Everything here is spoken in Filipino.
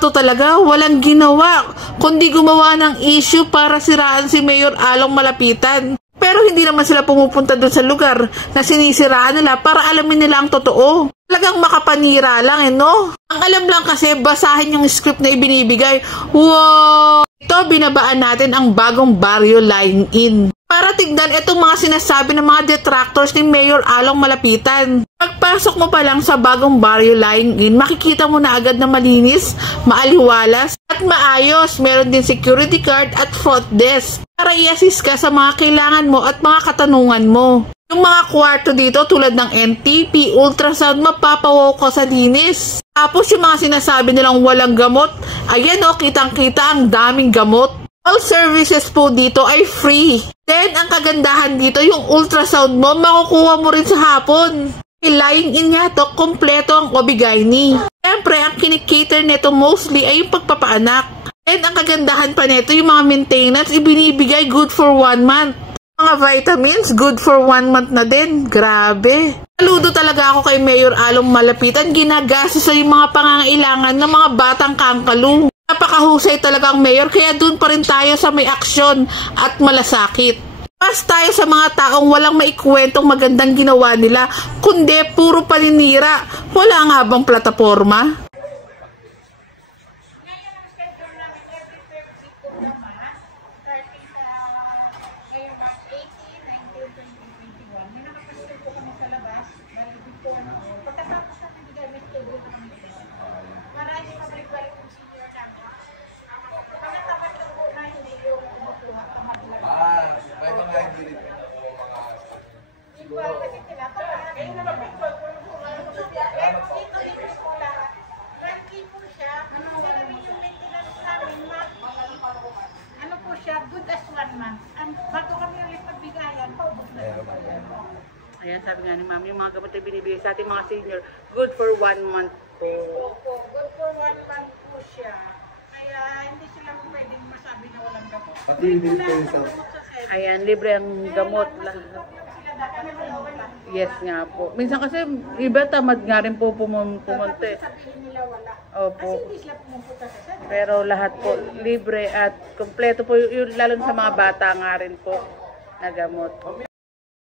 to talaga, walang ginawa, kundi gumawa ng issue para siraan si Mayor Along Malapitan. Pero hindi naman sila pumupunta doon sa lugar na sinisiraan nila para alamin nila ang totoo. Talagang makapanira lang no? Ang alam lang kasi basahin yung script na ibinibigay. Wow! Ito binabaan natin ang bagong baryo lying in. Para tignan itong mga sinasabi ng mga detractors ni Mayor Along Malapitan. Pagpasok mo pa lang sa bagong baryo lying in, makikita mo na agad na malinis, maaliwalas, at maayos. Meron din security card at front desk para i-assist ka sa mga kailangan mo at mga katanungan mo. Yung mga kwarto dito tulad ng NTP, ultrasound, mapapawaw ka sa linis. Tapos yung mga sinasabi nilang walang gamot, ayan kitang-kita ang daming gamot. All services po dito ay free. Then, ang kagandahan dito, yung ultrasound mo, makukuha mo rin sa hapon. Lying in nga to, kompleto ang obigaini. Siyempre, ang kinikater nito mostly ay yung pagpapaanak. And ang kagandahan pa nito, yung mga maintenance, ibinibigay good for 1 month. Mga vitamins, good for 1 month na din. Grabe. Saludo talaga ako kay Mayor Along Malapitan. Ginagastos sa yung mga pangangailangan ng mga batang kangkalu. Napakahusay talaga ang mayor, kaya dun pa rin tayo sa may aksyon at malasakit. Pas tayo sa mga taong walang maikwentong magandang ginawa nila, kundi puro paninira. Wala nga bang plataforma? Ayan, sabi nga ni Ma'am, yung mga gamot na binibigay sa ating mga senior, good for 1 month po. Opo, good for 1 month po siya. Kaya hindi sila pwedeng masabi na walang gamot. Pati hindi po sa... Ayan, libre ang gamot. Yes nga po. Minsan kasi, iba tamad nga rin po pumunta. Sabihin nila wala. Opo. Kasi hindi sila pumupunta sa sentro. Pero lahat po, libre at kompleto po, lalo sa mga bata nga rin po na gamot.